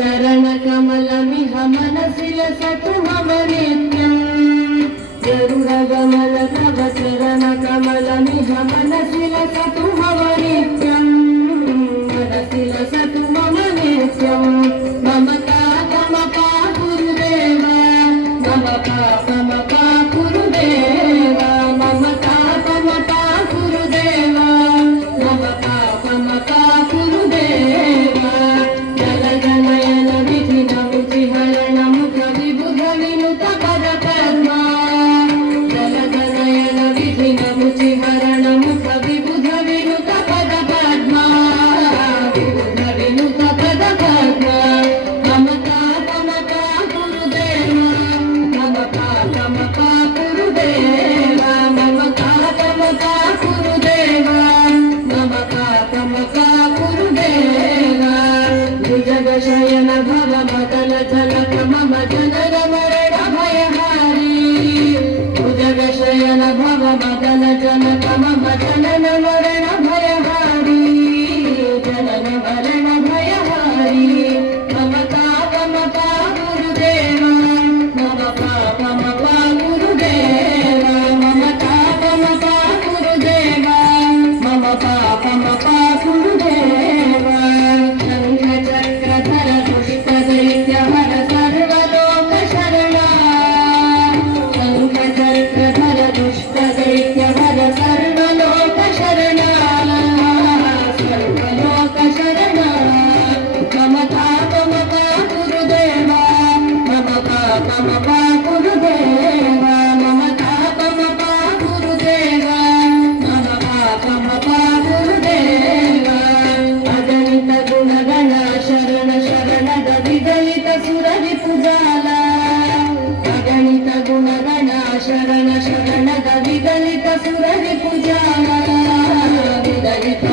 चरण कमलमिह मनसि लसतु मम नित्यम् गरुडगमन तव चरण कमलमिह मनसि लसतु मम नित्यम् मनसि लसतु मम नित्यम् ममता ममता गुरुदेव ममता ममता गुरुदेव ममता ममता गुरुदेव ममता ममता गुरुदेव जल जनयन विधि नमुचि हरण मुख विबुध विनुत पद पद्मा जल जनयन विधि नमुचि हरण मुख विबुध विनुत पद पद्मा विबुध विनुत पद पद्मा ममता ममता गुरुदेव ममता ममता गुरुदेव ममता ममता गुरुदेव ममता ममता गुरुदेव भुजगशयन भव मदन जनक मम जनर मरण भयहारी भुजगशयन भव मदन जनक मम जनन मरण भयहारी जनन मरण भयहारी ममता ममता गुरुदेव ममता ममता गुरुदेव ममता ममता गुरुदेव ममता ममता गुरुदेव शंख चक्रधर पुष्प दैत्य हर सर्वलोक शरणा शंख चक्रधर पुष्प दैत्य हर सर्वलोक शरणा सर्वलोक शरणा ममता ममता गुरुदेव ममता ममता गुरुदेव ममता ममता गुरुदेव ममता ममता गुरुदेव अगणित गुणगण शरण शरणद विदलित सुरवि पुजाला अगणित गुणगण शरण शरणद विदलित सुरवि पुजाला विदलित